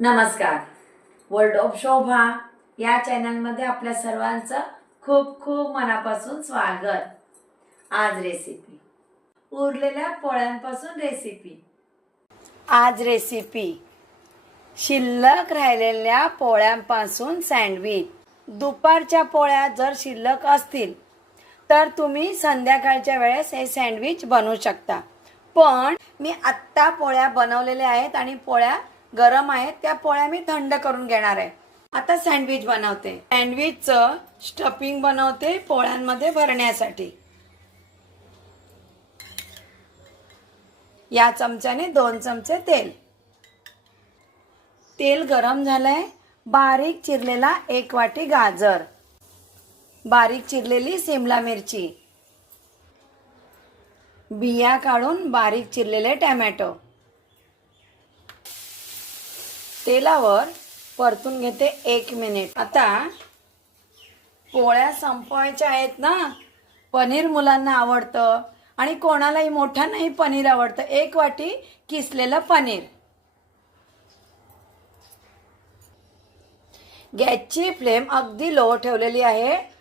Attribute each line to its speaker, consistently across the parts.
Speaker 1: नमस्कार. World of शोभा या चॅनलमध्ये आपल्या सर्वांचं खूप खूप मनापासून स्वागत. आज रेसिपी उरलेल्या पोळ्यांपासून रेसिपी आज रेसिपी शिल्लक राहिलेल्या पोळ्यांपासून सँडविच दुपारच्या पोळ्या जर शिल्लक असतील तर तुम्ही संध्याकाळच्या वेळेस हे सँडविच बनवू शकता. पण मी आत्ता पोळ्या बनवलेल्या आहेत आणि पोळ्या गरम आहेत त्या पोळ्या मी थंड करून घेणार आहे. आता सँडविच बनवते. सँडविचचं स्टफिंग बनवते पोळ्यांमध्ये भरण्यासाठी. या चमच्याने दोन चमचे तेल. तेल गरम झालंय. बारीक चिरलेला एक वाटी गाजर. बारीक चिरलेली सिमला मिरची. बिया काढून बारीक चिरलेले टॅमॅटो. तेलावर परतून घेते एक मिनिट. आता पोळ्या संपवायच्या आहेत ना? पनीर मुलांना आवडतं आणि कोणालाही मोठ्यांनाही पनीर आवडतं. एक वाटी किसलेलं पनीर. गॅसची फ्लेम अगदी लो ठेवलेली आहे.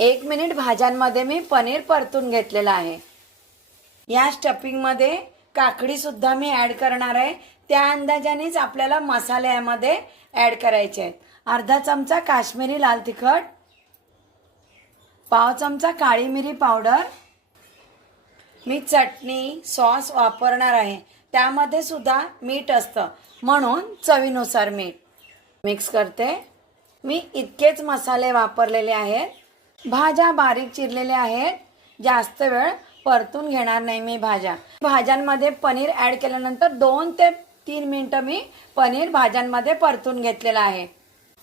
Speaker 1: एक मिनिट भाज्यांमध्ये मी पनीर परतून घेतलेलं आहे. या स्टफिंगमध्ये काकडीसुद्धा मी ॲड करणार आहे. त्या अंदाजानेच आपल्याला मसाले यामध्ये ॲड करायचे आहेत. अर्धा चमचा काश्मीरी लाल तिखट पाव चमचा काळी मिरी पावडर मी चटणी सॉस वापरणार आहे. त्यामध्ये सुद्धा मीठ असतं. म्हणून चवीनुसार मीठ मिक्स करते. मी इतकेच मसाले वापरलेले आहेत. भाज्या बारीक चिरलेल्या आहेत. जास्त वेळ परतून घेणार नाही मी भाज्या. भाज्यांमध्ये पनीर ॲड केल्यानंतर दोन ते तीन मिनटं मी पनीर भाज्यांमध्ये परतून घेतलेलं आहे.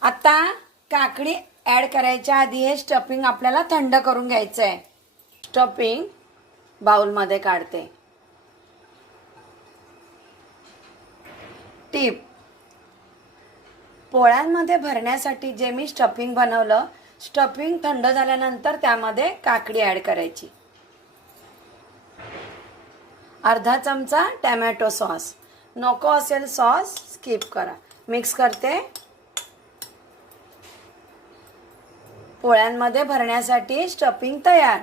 Speaker 1: आता काकडी ॲड करायच्या आधी हे स्टफिंग आपल्याला थंड करून घ्यायचं आहे स्टफिंग बाउलमध्ये काढते. टीप. पोळ्यांमध्ये भरण्यासाठी जे मी स्टफिंग बनवलं स्टफिंग थंड झाल्यानंतर त्यामध्ये काकडी ॲड करायची. अर्धा चमचा टॅमॅटो सॉस. नको असेल सॉस स्किप करा. मिक्स करते. पोळ्यांमध्ये भरण्यासाठी स्टफिंग तयार.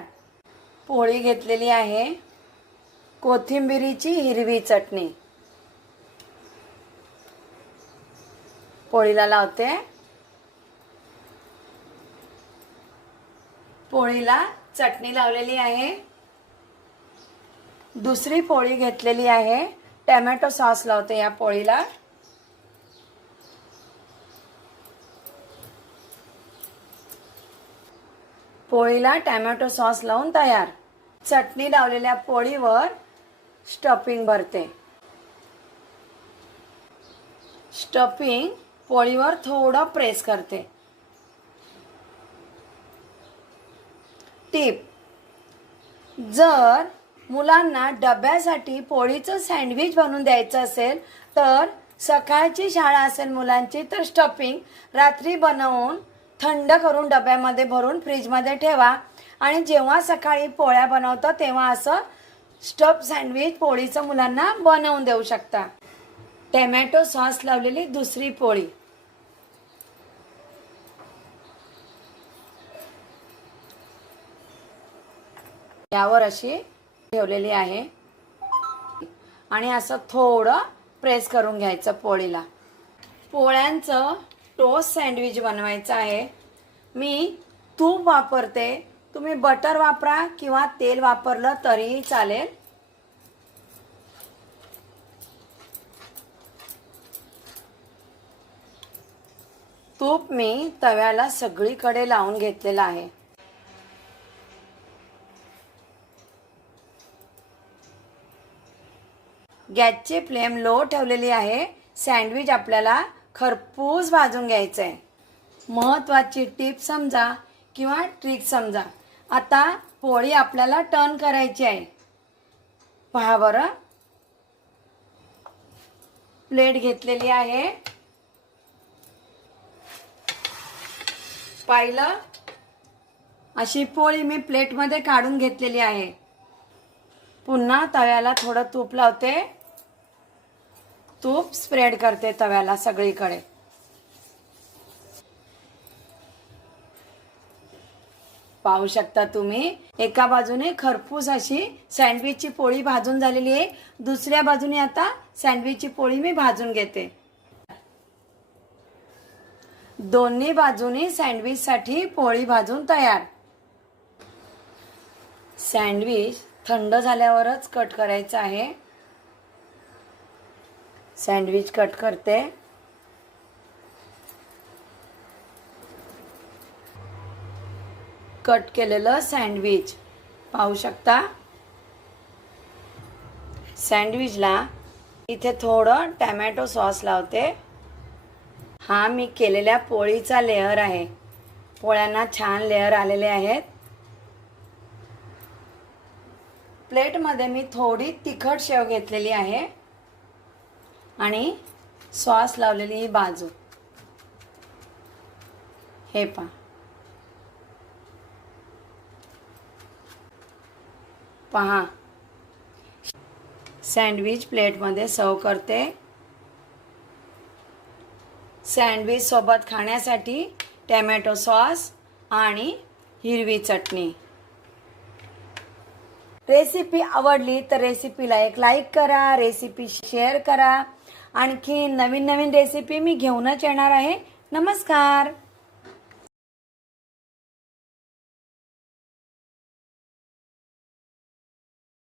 Speaker 1: पोळी घेतलेली आहे. कोथिंबिरीची हिरवी चटणी. पोळीला लावते. पोळीला चटणी लावलेली आहे. दुसरी पोळी घेतलेली आहे. टॅमॅटो सॉस लावते या पोळीला. पोळीला टॅमॅटो सॉस लावून तयार. चटणी लावलेल्या पोळीवर स्टफिंग भरते. स्टफिंग पोळीवर थोडं प्रेस करते. टीप. जर मुलांना डब्यासाठी पोळीचं सँडविच बनवून द्यायचं असेल तर सकाळची शाळा असेल मुलांची तर स्टफिंग रात्री बनवून थंड करून डब्यामध्ये भरून फ्रीजमध्ये ठेवा. आणि जेव्हा सकाळी पोळ्या बनवतं तेव्हा असं स्टफ सँडविच पोळीचं मुलांना बनवून देऊ शकता. टॅमॅटो सॉस लावलेली दुसरी पोळी. यावर अशी ठेवलेली आहे. आणि असं थोडं प्रेस करून घ्यायचं पोळीला. पोळ्यांचं टोस्ट सँडविच बनवायचं आहे. मी तूप वापरते. तुम्ही बटर वापरा किंवा तेल वापरलं तरीही चालेल. तूप मी तव्याला सगळीकडे लावून घेतलेलं आहे. गॅसची फ्लेम लो ठेवलेली आहे. सँडविच आपल्याला खरपूस भाजून घ्यायचं आहे महत्त्वाची टीप समजा किंवा ट्रिक समजा. आता पोळी आपल्याला टर्न करायची आहे. पहा बरं. प्लेट घेतलेली आहे. पाहिलं? अशी पोळी मी प्लेटमध्ये काढून घेतलेली आहे. पुन्हा तव्याला थोडं तूप लावते. तूप स्प्रेड करते तव्याला सगळीकडे. पाहू शकता तुम्ही एका बाजूने खरपूस अशी सँडविचची पोळी भाजून झालेली आहे. दुसऱ्या बाजूने आता सँडविचची पोळी मी भाजून घेते. दोन्ही बाजूनी सँडविचसाठी पोळी भाजून तयार. सँडविच थंड झाल्यावरच कट करायचं आहे. सँडविच कट करते. कट केलेलं सँडविच. पाहू शकता? सँडविचला इथे थोडं टॅमॅटो सॉस लावते. हा मी केलेल्या पोळीचा लेअर आहे. पोळ्यांना छान लेअर आलेले आहेत. प्लेटमध्ये मी थोडी तिखट शेव घेतलेली आहे. आणि सॉस लावलेली ही बाजू. हे पा पहा. सँडविच प्लेटमध्ये सर्व करते. सँडविच सोबत खाण्यासाठी टॅमॅटो सॉस आणि हिरवी चटणी. रेसिपी आवडली तर रेसिपीला एक लाईक करा रेसिपी शेअर करा. आणखी नवीन नवीन रेसिपी मी घेऊनच येणार आहे. नमस्कार!